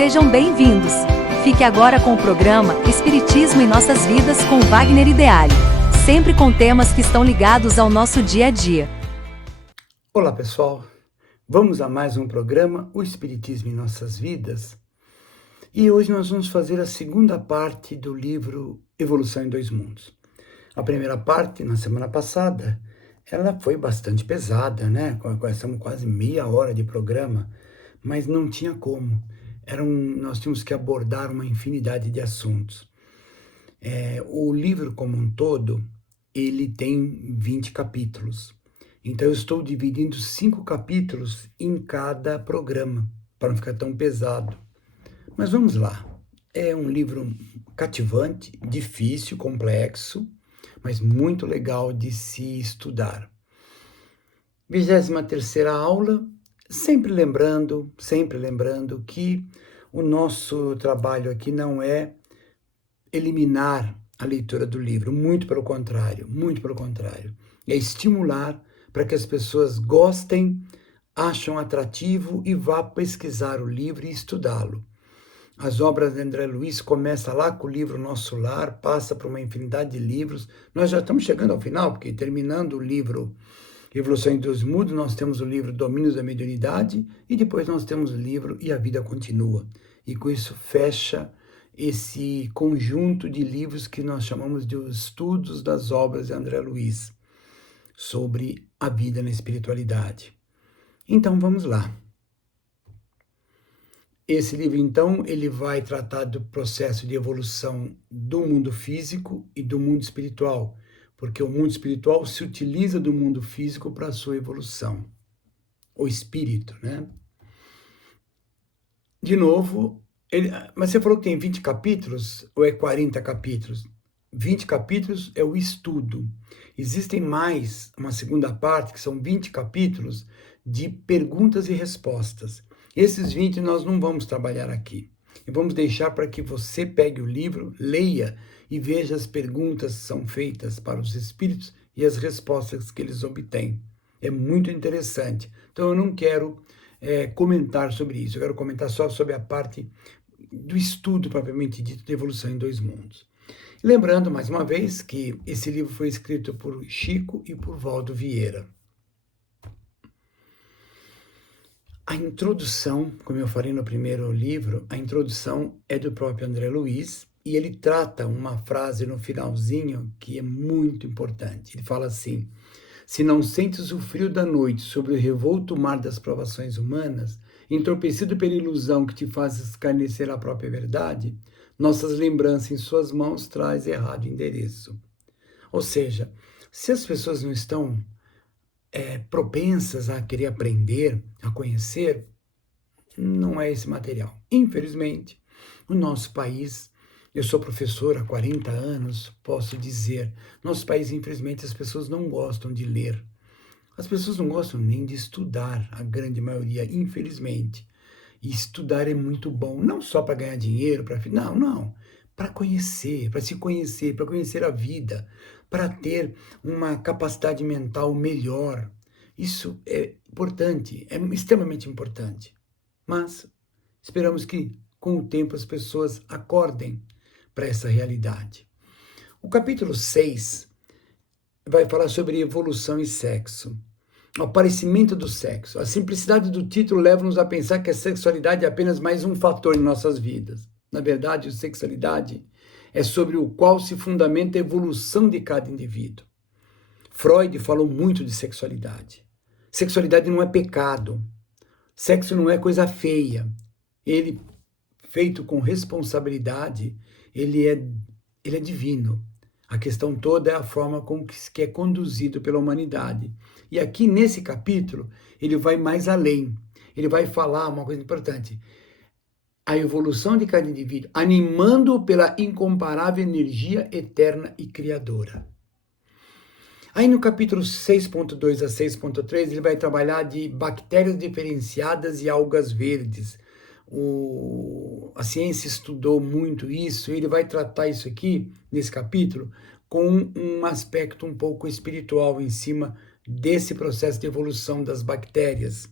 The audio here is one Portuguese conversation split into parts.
Sejam bem-vindos! Fique agora com o programa Espiritismo em Nossas Vidas com Wagner Ideale, sempre com temas que estão ligados ao nosso dia a dia. Olá pessoal, vamos a mais um programa, o Espiritismo em Nossas Vidas, e hoje nós vamos fazer a segunda parte do livro Evolução em Dois Mundos. A primeira parte, na semana passada, ela foi bastante pesada, né? Começamos quase meia hora de programa, mas não tinha como. Nós tínhamos que abordar uma infinidade de assuntos. O livro como um todo, ele tem 20 capítulos. Então eu estou dividindo 5 capítulos em cada programa, para não ficar tão pesado. Mas vamos lá. É um livro cativante, difícil, complexo, mas muito legal de se estudar. 23ª aula, sempre lembrando que o nosso trabalho aqui não é eliminar a leitura do livro, muito pelo contrário, é estimular para que as pessoas gostem, acham atrativo e vá pesquisar o livro e estudá-lo. As obras de André Luiz começam lá com o livro Nosso Lar, passa por uma infinidade de livros. Nós já estamos chegando ao final, porque terminando o livro Evolução em Dois Mundos, nós temos o livro Domínios da Mediunidade e depois nós temos o livro E a Vida Continua. E com isso fecha esse conjunto de livros que nós chamamos de Os Estudos das Obras de André Luiz sobre a vida na espiritualidade. Então vamos lá. Esse livro, então, ele vai tratar do processo de evolução do mundo físico e do mundo espiritual, porque o mundo espiritual se utiliza do mundo físico para a sua evolução. O espírito, né? De novo, mas você falou que tem 20 capítulos ou é 40 capítulos? 20 capítulos é o estudo. Existem mais uma segunda parte, que são 20 capítulos de perguntas e respostas. Esses 20 nós não vamos trabalhar aqui. E vamos deixar para que você pegue o livro, leia e veja as perguntas que são feitas para os espíritos e as respostas que eles obtêm. É muito interessante. Então eu não quero comentar sobre isso, eu quero comentar só sobre a parte do estudo propriamente dito de Evolução em Dois Mundos. Lembrando, mais uma vez, que esse livro foi escrito por Chico e por Valdo Vieira. A introdução, como eu falei no primeiro livro, a introdução é do próprio André Luiz e ele trata uma frase no finalzinho que é muito importante. Ele fala assim: se não sentes o frio da noite sobre o revolto mar das provações humanas, entorpecido pela ilusão que te faz escarnecer a própria verdade, nossas lembranças em suas mãos traz errado endereço. Ou seja, se as pessoas não estão propensas a querer aprender, a conhecer, não é esse material. Infelizmente, o nosso país, eu sou professor há 40 anos, posso dizer, nosso país, infelizmente, as pessoas não gostam de ler. As pessoas não gostam nem de estudar, a grande maioria, infelizmente. E estudar é muito bom, não só para ganhar dinheiro, não, para conhecer, para se conhecer, para conhecer a vida, para ter uma capacidade mental melhor. Isso é importante, é extremamente importante. Mas esperamos que, com o tempo, as pessoas acordem para essa realidade. O capítulo 6 vai falar sobre evolução e sexo. O aparecimento do sexo. A simplicidade do título leva-nos a pensar que a sexualidade é apenas mais um fator em nossas vidas. Na verdade, a sexualidade é sobre o qual se fundamenta a evolução de cada indivíduo. Freud falou muito de sexualidade. Sexualidade não é pecado. Sexo não é coisa feia. Ele, feito com responsabilidade, ele é divino. A questão toda é a forma como que é conduzido pela humanidade. E aqui nesse capítulo, ele vai mais além. Ele vai falar uma coisa importante. A evolução de cada indivíduo, animando-o pela incomparável energia eterna e criadora. Aí no capítulo 6.2 a 6.3, ele vai trabalhar de bactérias diferenciadas e algas verdes. A ciência estudou muito isso, e ele vai tratar isso aqui, nesse capítulo, com um aspecto um pouco espiritual em cima desse processo de evolução das bactérias,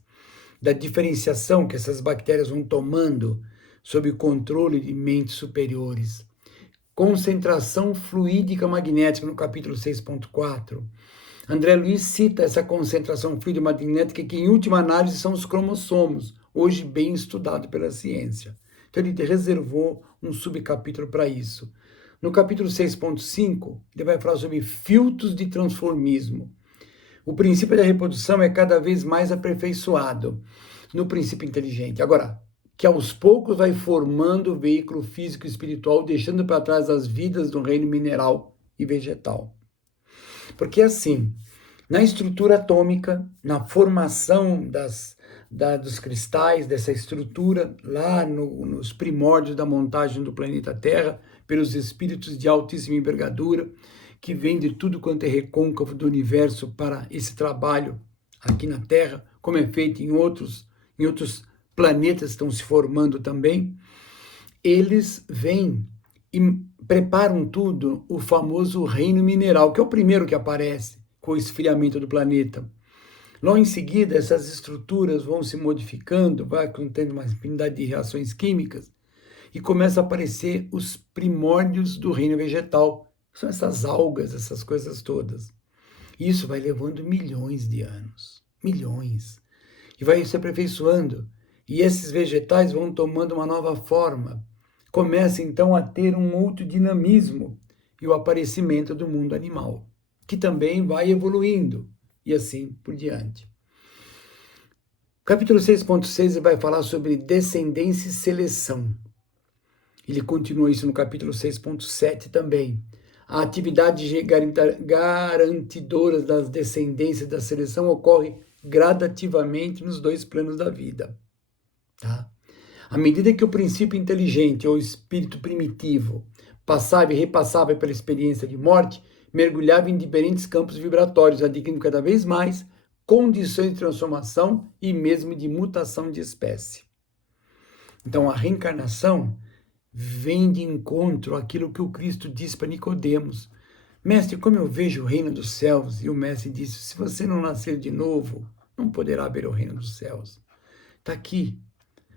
da diferenciação que essas bactérias vão tomando sob o controle de mentes superiores. Concentração fluídica magnética, no capítulo 6.4. André Luiz cita essa concentração fluídica magnética, que em última análise são os cromossomos, hoje bem estudado pela ciência. Então ele reservou um subcapítulo para isso. No capítulo 6.5, ele vai falar sobre filtros de transformismo. O princípio da reprodução é cada vez mais aperfeiçoado no princípio inteligente. Agora, que aos poucos vai formando o veículo físico e espiritual, deixando para trás as vidas do reino mineral e vegetal. Porque assim, na estrutura atômica, na formação dos cristais, dessa estrutura, lá nos primórdios da montagem do planeta Terra, pelos espíritos de altíssima envergadura, que vêm de tudo quanto é recôncavo do universo para esse trabalho aqui na Terra, como é feito em outros planetas estão se formando também, eles vêm e preparam tudo, o famoso reino mineral, que é o primeiro que aparece com o esfriamento do planeta. Logo em seguida, essas estruturas vão se modificando, vai acontecendo uma infinidade de reações químicas, e começa a aparecer os primórdios do reino vegetal. São essas algas, essas coisas todas. Isso vai levando milhões de anos, milhões, e vai se aperfeiçoando. E esses vegetais vão tomando uma nova forma. Começa então a ter um outro dinamismo e o aparecimento do mundo animal, que também vai evoluindo, e assim por diante. Capítulo 6.6 vai falar sobre descendência e seleção. Ele continua isso no capítulo 6.7 também. A atividade garantidora das descendências da seleção ocorre gradativamente nos dois planos da vida. Tá? À medida que o princípio inteligente, ou espírito primitivo, passava e repassava pela experiência de morte, mergulhava em diferentes campos vibratórios, adquirindo cada vez mais condições de transformação e mesmo de mutação de espécie. Então, a reencarnação vem de encontro àquilo que o Cristo disse para Nicodemos. Mestre, como eu vejo o reino dos céus? E o mestre disse, se você não nascer de novo, não poderá ver o reino dos céus. Está aqui.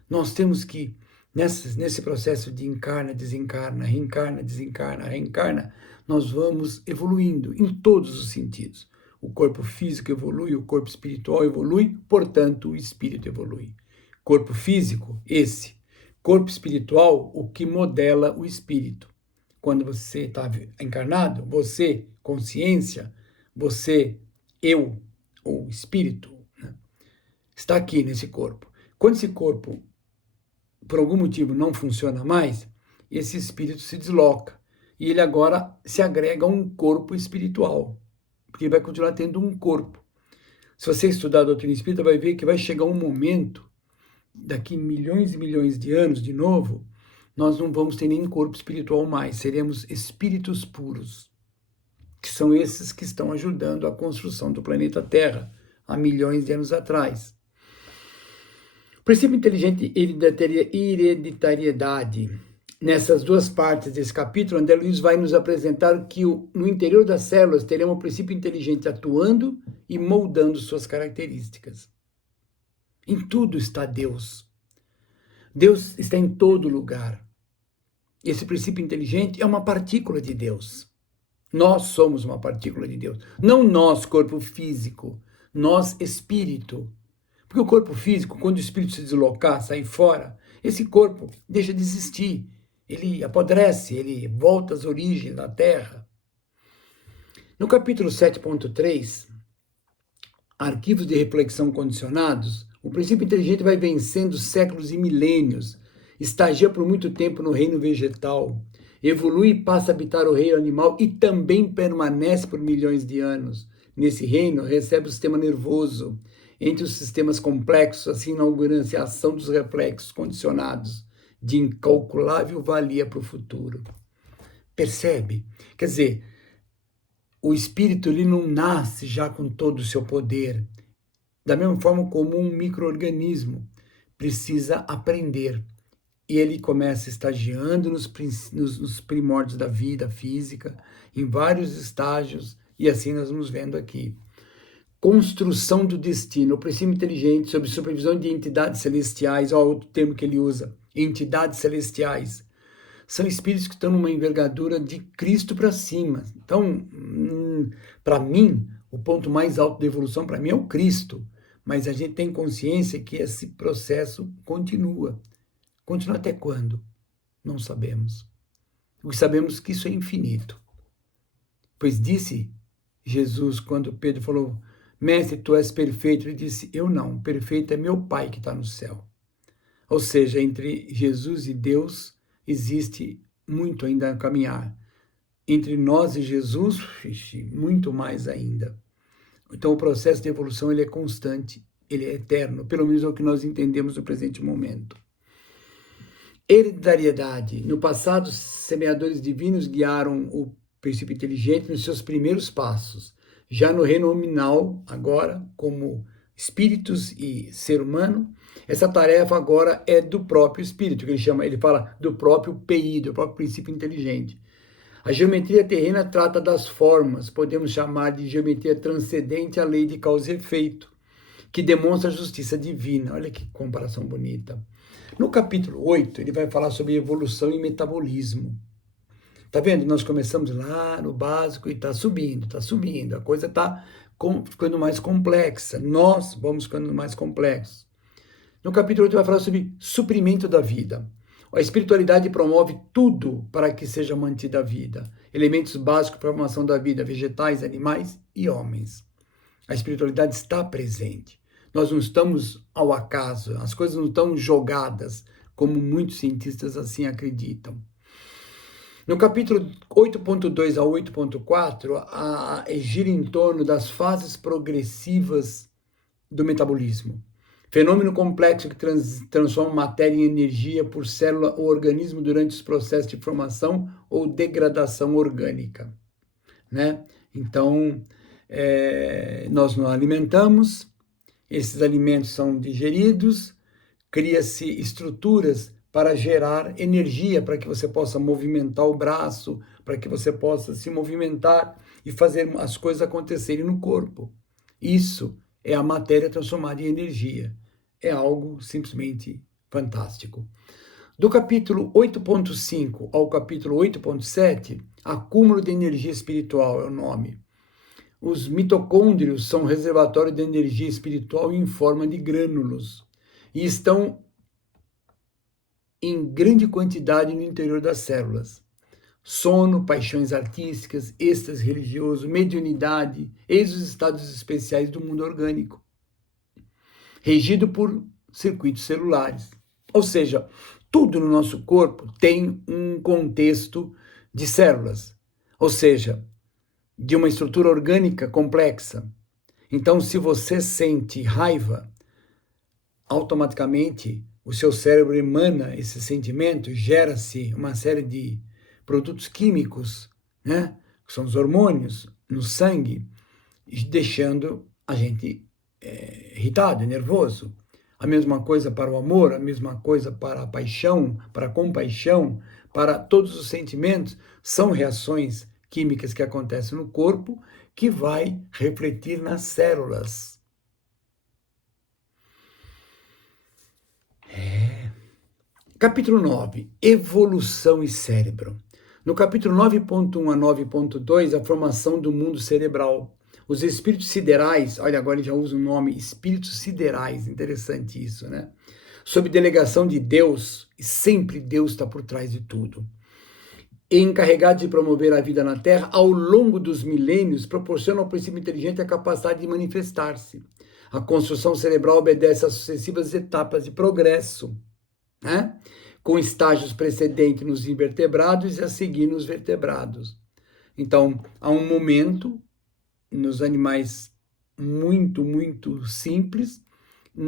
Nós temos que, nesse processo de encarna, desencarna, reencarna, nós vamos evoluindo em todos os sentidos. O corpo físico evolui, o corpo espiritual evolui, portanto, o espírito evolui. Corpo físico, esse. Corpo espiritual, o que modela o espírito. Quando você está encarnado, você, consciência, você, eu, ou espírito, né, está aqui nesse corpo. Quando esse corpo, por algum motivo, não funciona mais, esse espírito se desloca. E ele agora se agrega a um corpo espiritual, porque ele vai continuar tendo um corpo. Se você estudar a doutrina espírita, vai ver que vai chegar um momento, daqui milhões e milhões de anos, de novo, nós não vamos ter nem corpo espiritual mais, seremos espíritos puros, que são esses que estão ajudando a construção do planeta Terra, há milhões de anos atrás. O princípio inteligente hereditariedade. Nessas duas partes desse capítulo, André Luiz vai nos apresentar que no interior das células teremos o princípio inteligente atuando e moldando suas características. Em tudo está Deus. Deus está em todo lugar. Esse princípio inteligente é uma partícula de Deus. Nós somos uma partícula de Deus. Não nós, corpo físico, nós, espírito. Porque o corpo físico, quando o espírito se deslocar, sair fora, esse corpo deixa de existir. Ele apodrece, ele volta às origens da Terra. No capítulo 7.3, arquivos de reflexão condicionados, o princípio inteligente vai vencendo séculos e milênios, estagia por muito tempo no reino vegetal, evolui e passa a habitar o reino animal e também permanece por milhões de anos. Nesse reino, recebe o sistema nervoso, entre os sistemas complexos, assim inaugurando a ação dos reflexos condicionados, de incalculável valia para o futuro. Percebe? Quer dizer, o espírito ele não nasce já com todo o seu poder. Da mesma forma como um micro-organismo precisa aprender. E ele começa estagiando nos primórdios da vida física, em vários estágios, e assim nós vamos vendo aqui. Construção do destino, o princípio inteligente, sob supervisão de entidades celestiais, olha outro termo que ele usa, entidades celestiais. São espíritos que estão numa envergadura de Cristo para cima. Então, para mim, o ponto mais alto da evolução para mim é o Cristo. Mas a gente tem consciência que esse processo continua. Continua até quando? Não sabemos. O que sabemos é que isso é infinito. Pois disse Jesus, quando Pedro falou, mestre, tu és perfeito, ele disse, eu não, perfeito é meu Pai que está no céu. Ou seja, entre Jesus e Deus existe muito ainda a caminhar. Entre nós e Jesus, muito mais ainda. Então o processo de evolução ele é constante, ele é eterno, pelo menos é o que nós entendemos no presente momento. Hereditariedade. No passado, semeadores divinos guiaram o princípio inteligente nos seus primeiros passos. Já no reino nominal, agora, como espíritos e ser humano, essa tarefa agora é do próprio espírito, que ele fala do próprio PI, do próprio princípio inteligente. A geometria terrena trata das formas, podemos chamar de geometria transcendente à lei de causa e efeito, que demonstra a justiça divina. Olha que comparação bonita. No capítulo 8, ele vai falar sobre evolução e metabolismo. Tá vendo? Nós começamos lá no básico e está subindo, a coisa está ficando mais complexa. Nós vamos ficando mais complexos. No capítulo 8 vai falar sobre suprimento da vida. A espiritualidade promove tudo para que seja mantida a vida. Elementos básicos para a formação da vida, vegetais, animais e homens. A espiritualidade está presente. Nós não estamos ao acaso, as coisas não estão jogadas, como muitos cientistas assim acreditam. No capítulo 8.2 a 8.4, gira em torno das fases progressivas do metabolismo. Fenômeno complexo que transforma matéria em energia por célula ou organismo durante os processos de formação ou degradação orgânica. Né? Então, nós nos alimentamos, esses alimentos são digeridos, cria-se estruturas para gerar energia, para que você possa movimentar o braço, para que você possa se movimentar e fazer as coisas acontecerem no corpo. Isso é a matéria transformada em energia. É algo simplesmente fantástico. Do capítulo 8.5 ao capítulo 8.7, acúmulo de energia espiritual é o nome. Os mitocôndrios são reservatório de energia espiritual em forma de grânulos e estão em grande quantidade no interior das células. Sono, paixões artísticas, êxtase religioso, mediunidade, eis os estados especiais do mundo orgânico, regido por circuitos celulares. Ou seja, tudo no nosso corpo tem um contexto de células, ou seja, de uma estrutura orgânica complexa. Então, se você sente raiva, automaticamente o seu cérebro emana esse sentimento, gera-se uma série de produtos químicos, né, que são os hormônios, no sangue, deixando a gente irritado, nervoso. A mesma coisa para o amor, a mesma coisa para a paixão, para a compaixão, para todos os sentimentos, são reações químicas que acontecem no corpo que vai refletir nas células. Capítulo 9, evolução e cérebro. No capítulo 9.1 a 9.2, a formação do mundo cerebral. Os espíritos siderais, olha, agora ele já usa o nome espíritos siderais, interessante isso, né? Sob delegação de Deus, e sempre Deus está por trás de tudo. Encarregado de promover a vida na Terra, ao longo dos milênios, proporciona ao princípio inteligente a capacidade de manifestar-se. A construção cerebral obedece às sucessivas etapas de progresso, né? Com estágios precedentes nos invertebrados e a seguir nos vertebrados. Então, há um momento nos animais muito, muito simples,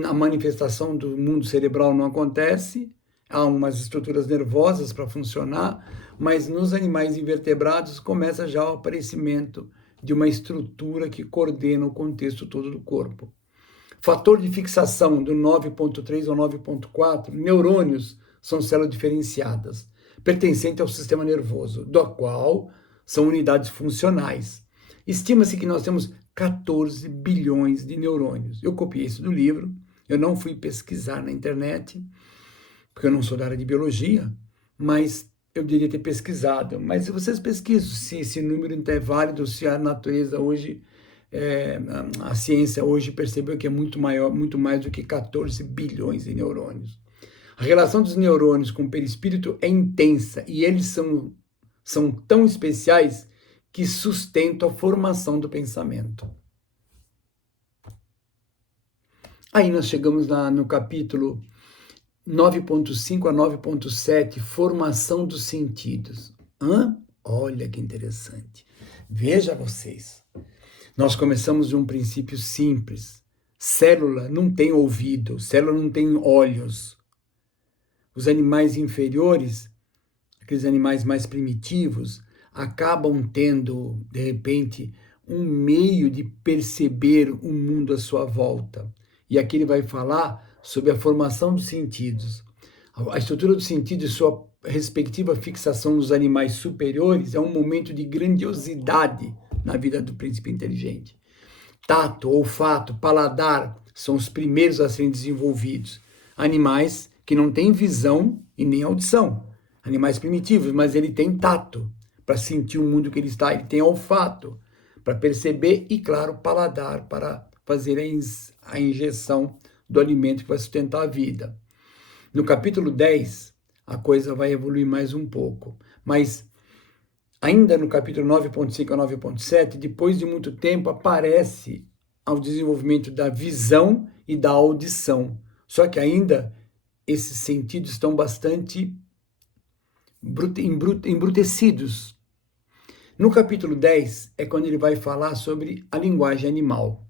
a manifestação do mundo cerebral não acontece, há umas estruturas nervosas para funcionar, mas nos animais invertebrados começa já o aparecimento de uma estrutura que coordena o contexto todo do corpo. Fator de fixação do 9.3 ao 9.4, neurônios são células diferenciadas, pertencentes ao sistema nervoso, do qual são unidades funcionais. Estima-se que nós temos 14 bilhões de neurônios. Eu copiei isso do livro, eu não fui pesquisar na internet. porque eu não sou da área de biologia, mas eu deveria ter pesquisado. Mas se vocês pesquisam se esse número é válido, se a natureza hoje, a ciência hoje percebeu que é muito maior, muito mais do que 14 bilhões de neurônios. A relação dos neurônios com o perispírito é intensa e eles são tão especiais que sustentam a formação do pensamento. Aí nós chegamos no capítulo 9.5 a 9.7, formação dos sentidos. Olha que interessante. Veja vocês. Nós começamos de um princípio simples. Célula não tem ouvido, célula não tem olhos. Os animais inferiores, aqueles animais mais primitivos, acabam tendo, de repente, um meio de perceber o mundo à sua volta. E aqui ele vai falar sobre a formação dos sentidos. A estrutura do sentido e sua respectiva fixação nos animais superiores é um momento de grandiosidade na vida do príncipe inteligente. Tato, olfato, paladar são os primeiros a serem desenvolvidos. Animais que não têm visão e nem audição. Animais primitivos, mas ele tem tato para sentir o mundo que ele está. Ele tem olfato para perceber e, claro, paladar para fazer a injeção do alimento que vai sustentar a vida. No capítulo 10, a coisa vai evoluir mais um pouco. Mas ainda no capítulo 9.5 a 9.7, depois de muito tempo, aparece ao desenvolvimento da visão e da audição. Só que ainda esses sentidos estão bastante embrutecidos. No capítulo 10 é quando ele vai falar sobre a linguagem animal.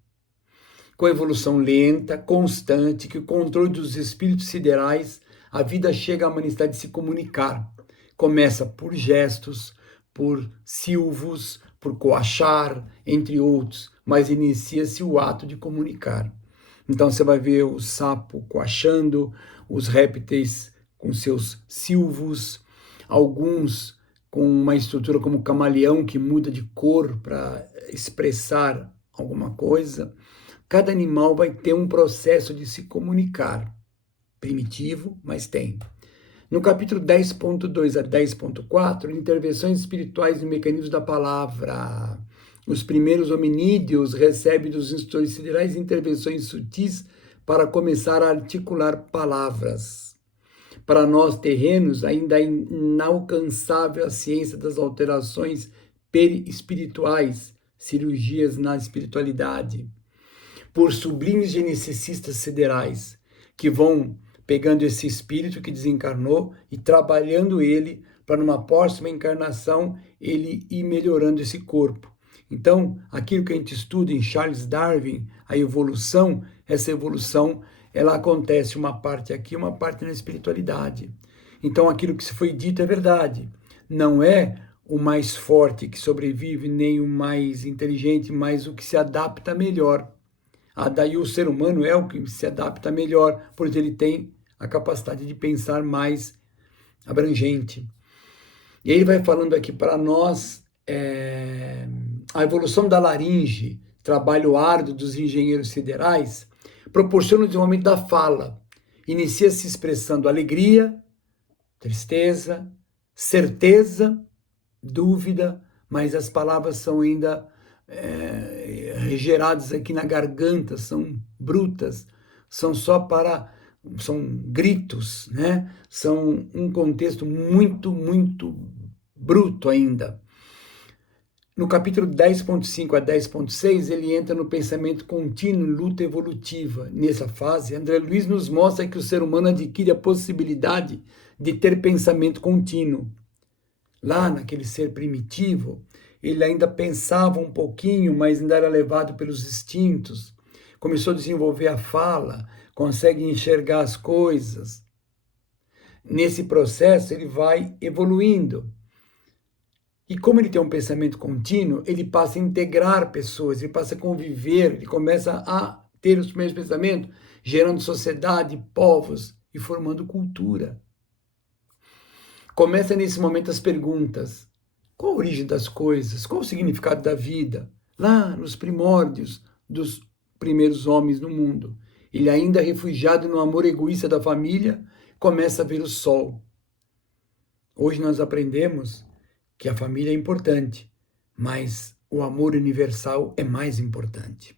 Com evolução lenta, constante, que o controle dos espíritos siderais, a vida chega à manifestação de se comunicar. Começa por gestos, por silvos, por coachar, entre outros, mas inicia-se o ato de comunicar. Então você vai ver o sapo coachando, os répteis com seus silvos, alguns com uma estrutura como o camaleão que muda de cor para expressar alguma coisa. Cada animal vai ter um processo de se comunicar. Primitivo, mas tem. No capítulo 10.2 a 10.4, intervenções espirituais e mecanismos da palavra. Os primeiros hominídeos recebem dos instrutores siderais intervenções sutis para começar a articular palavras. Para nós terrenos, ainda é inalcançável a ciência das alterações perispirituais, cirurgias na espiritualidade, por sublimes geneticistas siderais, que vão pegando esse espírito que desencarnou e trabalhando ele para numa próxima encarnação ele ir melhorando esse corpo. Então, aquilo que a gente estuda em Charles Darwin, a evolução, essa evolução, ela acontece uma parte aqui, uma parte na espiritualidade. Então, aquilo que se foi dito é verdade. Não é o mais forte que sobrevive, nem o mais inteligente, mas o que se adapta melhor. Daí o ser humano é o que se adapta melhor, porque ele tem a capacidade de pensar mais abrangente. E ele vai falando aqui para nós a evolução da laringe, trabalho árduo dos engenheiros siderais, proporciona o desenvolvimento da fala. Inicia-se expressando alegria, tristeza, certeza, dúvida, mas as palavras são ainda geradas aqui na garganta, são brutas, são gritos, né? São um contexto muito, muito bruto ainda. No capítulo 10.5 a 10.6, ele entra no pensamento contínuo, luta evolutiva. Nessa fase, André Luiz nos mostra que o ser humano adquire a possibilidade de ter pensamento contínuo. Lá naquele ser primitivo, ele ainda pensava um pouquinho, mas ainda era levado pelos instintos. Começou a desenvolver a fala, consegue enxergar as coisas. Nesse processo, ele vai evoluindo. E como ele tem um pensamento contínuo, ele passa a integrar pessoas, ele passa a conviver, ele começa a ter os primeiros pensamentos, gerando sociedade, povos e formando cultura. Começa nesse momento as perguntas. Qual a origem das coisas? Qual o significado da vida? Lá nos primórdios dos primeiros homens no mundo. Ele ainda refugiado no amor egoísta da família, começa a ver o sol. Hoje nós aprendemos que a família é importante, mas o amor universal é mais importante.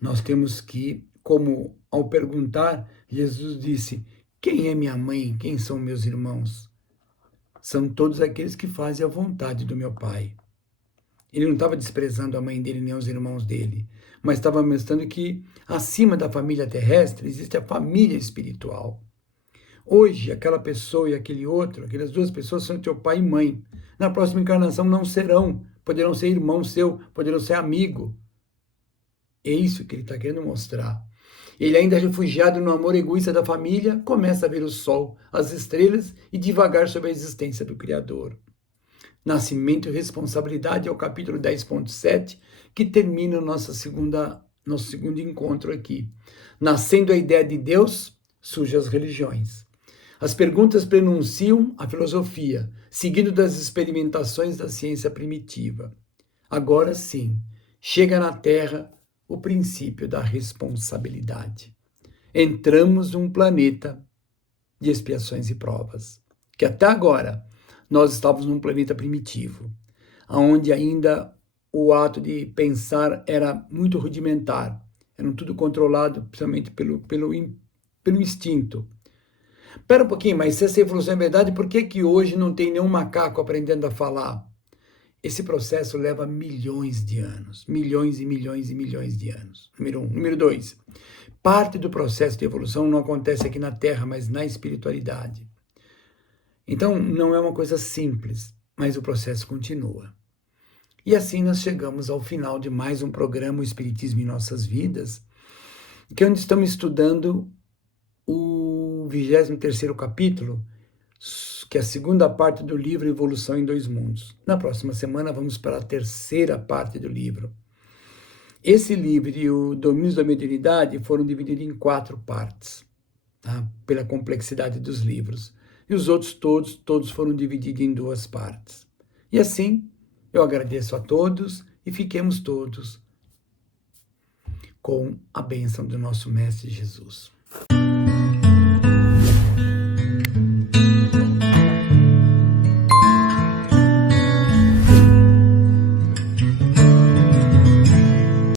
Nós temos que, como ao perguntar, Jesus disse: quem é minha mãe? Quem são meus irmãos? São todos aqueles que fazem a vontade do meu Pai. Ele não estava desprezando a mãe dele nem os irmãos dele, mas estava mostrando que acima da família terrestre existe a família espiritual. Hoje, aquela pessoa e aquele outro, aquelas duas pessoas são teu pai e mãe. Na próxima encarnação não serão, poderão ser irmão seu, poderão ser amigo. É isso que ele está querendo mostrar. Ele ainda refugiado no amor egoísta da família, começa a ver o sol, as estrelas e divagar sobre a existência do Criador. Nascimento e responsabilidade é o capítulo 10.7, que termina nosso segundo encontro aqui. Nascendo a ideia de Deus, surgem as religiões. As perguntas prenunciam a filosofia, seguindo das experimentações da ciência primitiva. Agora sim, chega na Terra o princípio da responsabilidade. Entramos num planeta de expiações e provas, que até agora nós estávamos num planeta primitivo, onde ainda o ato de pensar era muito rudimentar, era tudo controlado principalmente pelo instinto. Espera um pouquinho, mas se essa evolução é verdade, por que hoje não tem nenhum macaco aprendendo a falar? Esse processo leva milhões de anos, milhões e milhões e milhões de anos. Número 1. Número 2, parte do processo de evolução não acontece aqui na Terra, mas na espiritualidade. Então, não é uma coisa simples, mas o processo continua. E assim nós chegamos ao final de mais um programa, o Espiritismo em Nossas Vidas, que é onde estamos estudando o 23º capítulo, que é a segunda parte do livro Evolução em Dois Mundos. Na próxima semana vamos para a terceira parte do livro. Esse livro e o Domínios da Mediunidade foram divididos em 4 partes, tá? Pela complexidade dos livros. E os outros todos foram divididos em 2 partes. E assim, eu agradeço a todos e fiquemos todos com a bênção do nosso Mestre Jesus.